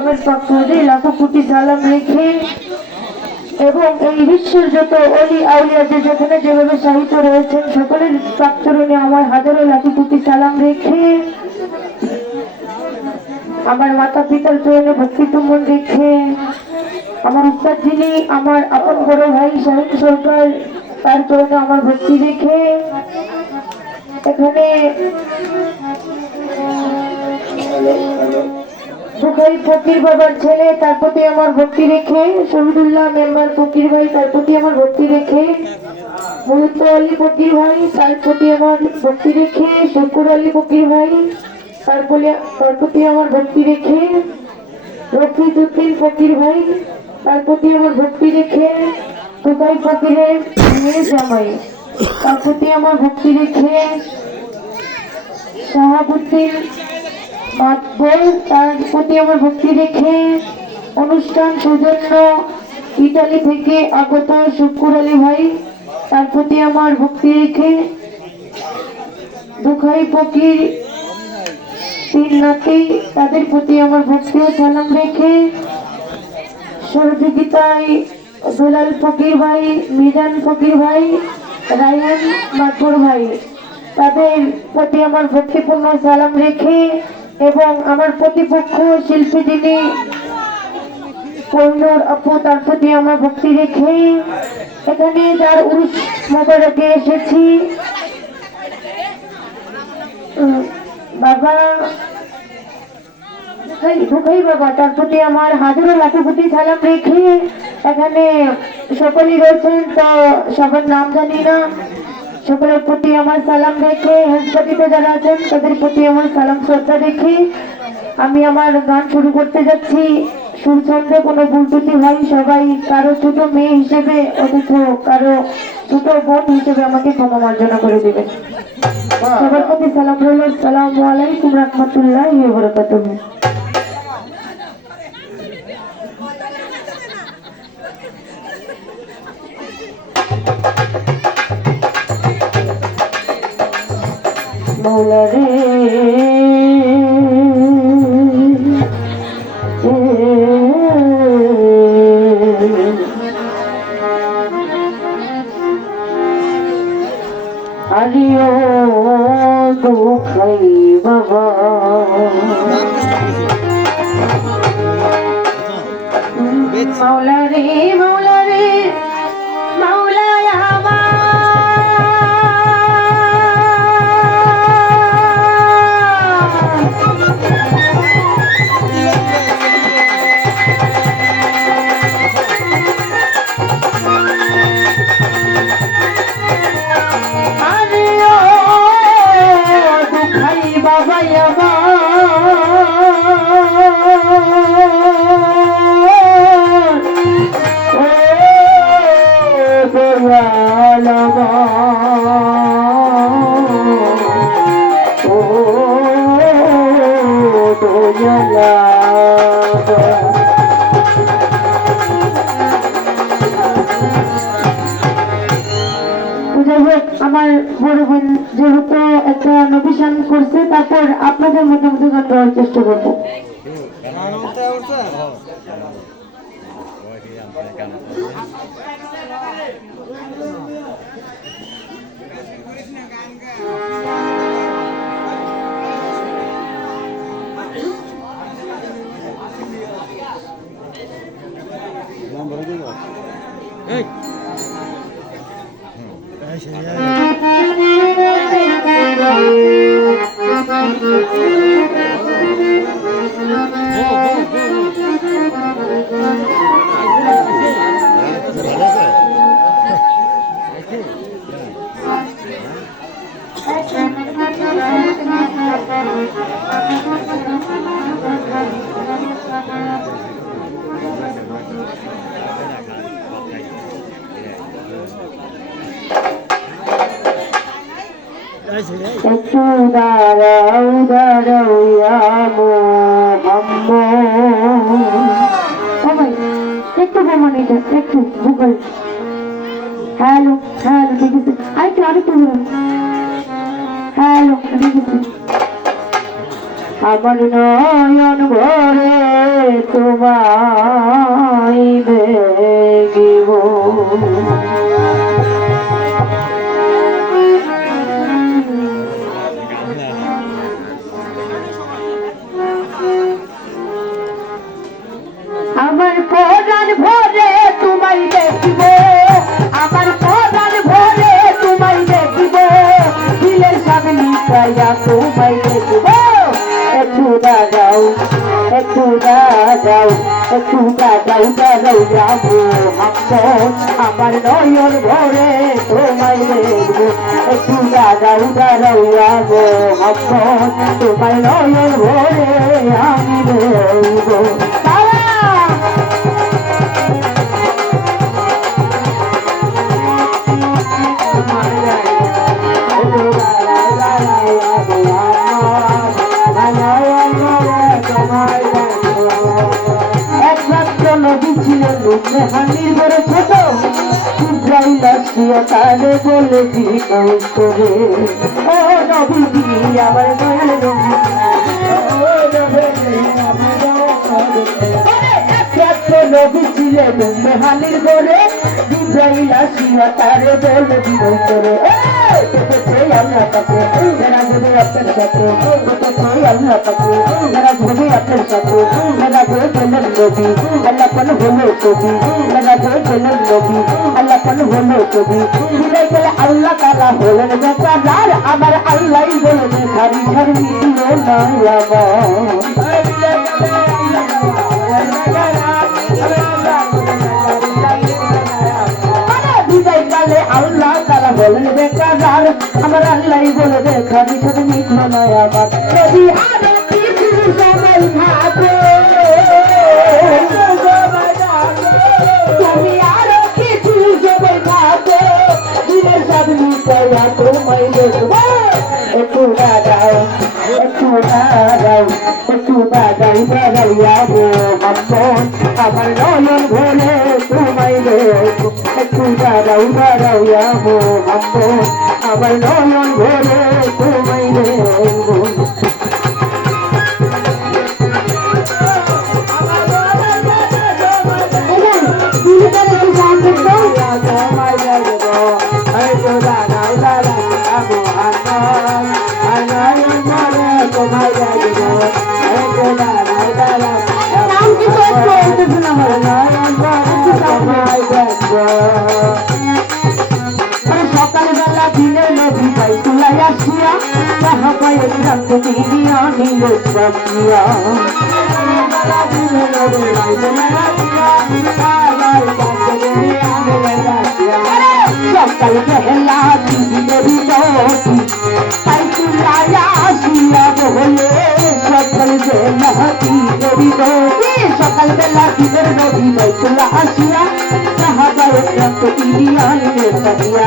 হতে লাখো কোটি সালাম রেখে এবং এই বিশ্বের যত অলি আউলিয়াতে যেখানে যেভাবে সাহিত্য রয়েছেন, সকলের প্রাক্তরণে আমার হাজারো লাখো কোটি সালাম রেখে আমার মাতা পিতার চরণে ভক্তি চুম্বন রেখে আমার উস্তাদ যিনি আমার আপন বড় ভাই শাহিন সরকার, তার চরণে আমার ভক্তি রেখে এখানে সুখাই ফকির বাবার ছেলে, তার প্রতি আমার ভক্তি রেখে, শহীদুল্লাহ মেম্বার ফকির ভাই, তার প্রতি আমার ভক্তি রেখে মুহিত আলী ফকির ভাই, তার প্রতি আমার ভক্তি রেখে শঙ্কর আলী ফকির ভাই, তার তার প্রতি আমার ভক্তি রেখে রফিদ উদ্দিন ফকির ভাই, তার প্রতি আমার ভক্তি রেখে সুখাই ফকিরের মেয়ে জামাই, তার প্রতি আমার ভক্তি রেখে, শাহাবুদ্দিন মাতবর তার প্রতি আমার ভক্তি রেখে অনুষ্ঠান সৌজন্য ইটালি থেকে আগত শুকুর আলী ভাই, তার প্রতি আমার ভক্তি রেখে দুখাই ফকির, তিন নাতি, তাদের প্রতি আমার ভক্তি সালাম রেখে সহযোগিতায় দুলাল ফকির ভাই, মিজান ফকির ভাই রায়হান মাথুর ভাই, তাদের প্রতি আমার ভক্তিপূর্ণ সালাম রেখে এবং আমার প্রতিপক্ষ শিল্পী যিনি কহিনুর আপু তার প্রতি আমার ভক্তি রেখে এখানে যার উরুস মোবারকে এসেছি। বাবা দুঃখাই বাবা, তার প্রতি আমার হাজারো লাখো সালাম রেখে এখানে সকলেই রয়েছেন, তো সবার নাম জানি না। সকলের প্রতি আমার সালাম রেখে হেসপাতিতে যারা আছেন তাদের প্রতি আমার সালাম শ্রদ্ধা রেখে আমি আমার গান শুরু করতে যাচ্ছি। সুরছন্দে কোনো ভুলটুটি হয় সবাই কারও ছোট মেয়ে হিসেবে অথচ কারও ছোট বোন হিসেবে আমাকে ক্ষমা মার্জনা করে দেবেন। সবার প্রতি সালাম রইল। সালাম আলাইকুম রহমতুল্লাহ বরকাতুহ। মৌলা রে আলিও দুখাই বাবা। রে মাওলা রে একটা নবিশান করছে তারপর আপনাদের মধ্যে মধ্যে গান গাওয়ার চেষ্টা করব। একটু দাঁড়াও দাঁড়াও ইয়া মোহাম্মদ একটু প্রমাণ এটা একটু ভূগোল হ্যালো হ্যালো ঠিক আছে আরেকটু আরেকটু হ্যালো ঠিক আছে আমার নয়ন ভরে তোমায় দেখিব একটু দাঁড়াও একটু দাঁড়াও দাঁড়াও যাব আমার নয়ন ভরে তোমায় দেখব একটু দাঁড়াও দাঁড়াও যাব তোমার নয়ন ভরে আমি দেখব। হানির বড় ছোট ইব্রাহিম আসিয়া তারে বলে করে ও নবীজি নবী ও নবীজি বলে ইব্রাহিম আসিয়া তারে বলে দিত করে আল্লাহ তাকে মেরা ঘুরে আপনার সাথে আল্লাহ তাকে মেরা ঘুরে আপনার সাথে মেরা ঘুরে চলেন নবী আল্লাহ কোন হলো ছবি মেরা ঘুরে চলেন নবী আল্লাহ কোন হলো ছবি মিলে গেলে আল্লাহ তালা হলেন বেচার আমার আল্লাহ বলেন খারি খারি দিল না আল্লাহ তারা বলেন আমার আল্লাহ বলে দেখা বিষয় মিটল নয় আবার যদি আরও কিছু সময় থাকে তুমি আরও কিছু আমার নয়ন ভরে তোমায় একটু দাঁড়াও দাঁড়াও যাব হাম্পন আমার নয়ন ভরে তোমায় দেখব সকালবেলা আসিয়া তাহা পাই রাখতে দিয়া নিল বাপিয়া সকাল বেলা দিলেরই নদী পাই তুলাই আসিয়া বলে, সকাল বেলা দিলেরই নদী সকাল বেলা দিলের নদী পাই তুলা আসিয়া, তাহা পাই রাখতে দিয়া নিল বাপিয়া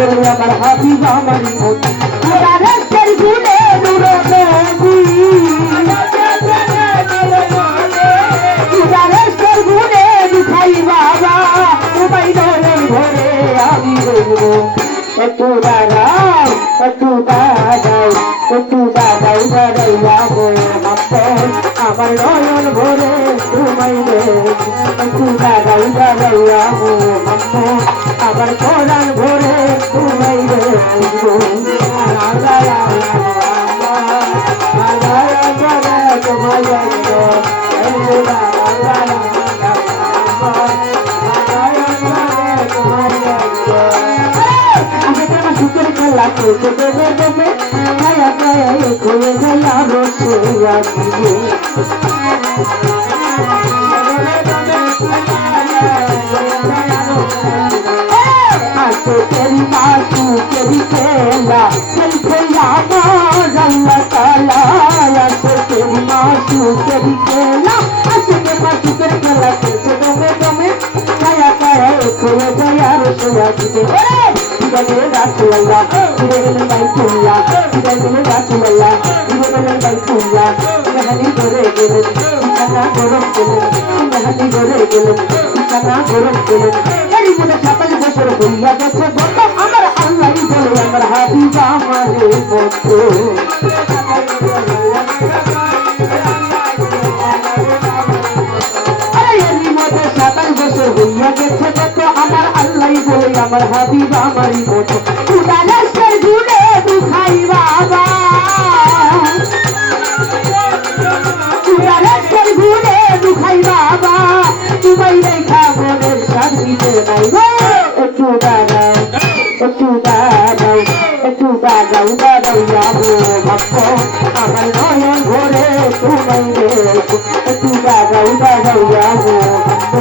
আল্লাহ বলে আমার হাবিবা আমার মত পুরা রাস্তার গুণে নূর নবী রাস্তার গুণে দুখাই বাবা তোমায় নয়ন ভরে আমি দেখব একটু দাঁড়াও একটু দাঁড়াও একটু দাঁড়াও দাঁড়াই যাব আমার নয়ন ভরে তোমায় দেখব একটু দাঁড়াও দাঁড়াই যাব আমার কোরআন ভরে সুখের খেলা খেলতে দেবে দেবে ছায়া ছায়া খুলে গেলা রসে तो तेरी मातू तेरी खेला तेरी खेला रंग काला तो तेरी मातू तेरी खेला अच्छे के पास कर गला तुझे गमे गमे काया काया खोले जाया रोशना तुझे ఇదనే రాసుమల్లా ఇదనే బైకుల్లా ఇదనే రాసుమల్లా ఇదనే బైకుల్లా ఇదనే గొర్రె గొర్రె ఇదనే గొర్రె గొర్రె ఇదనే గొర్రె గొర్రె ঠিকানা গরম গেলেন এরই মধ্যে সাতাশ বছর হইয়া গেছে গত আমার আল্লাহ বলে, আমার হাবিবা আমারে মতো। আমার আল্লাহ বলে, আমার হাবিবা আমারই মতো। উদালেশ্বর জুড়ে দুখাই বাবা। উদালেশ্বর ঘুরে দুখাই তোমায় দেখা শান্তিতে নাই গো একটু দাঁড়াও একটু দাঁড়াও একটু দাঁড়াও দাঁড়াও যাব ভক্ত আমার নয়ন ভরে তোমায় দেখো একটু দাঁড়াও দাঁড়াও যাব ভক্ত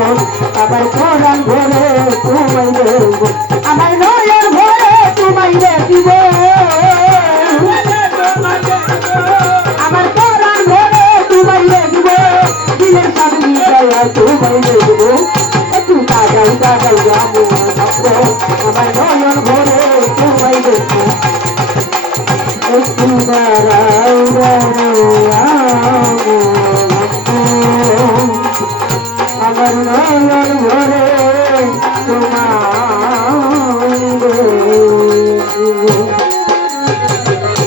আমার কোরআন ভরে তোমায় দেখো আমার নয়ন ভরে তোমায় দেখিব আমার গৌদা গৌদা আমার নয়ন ভরে তোমায় দেখো আমার নয়ন ভরে তোমার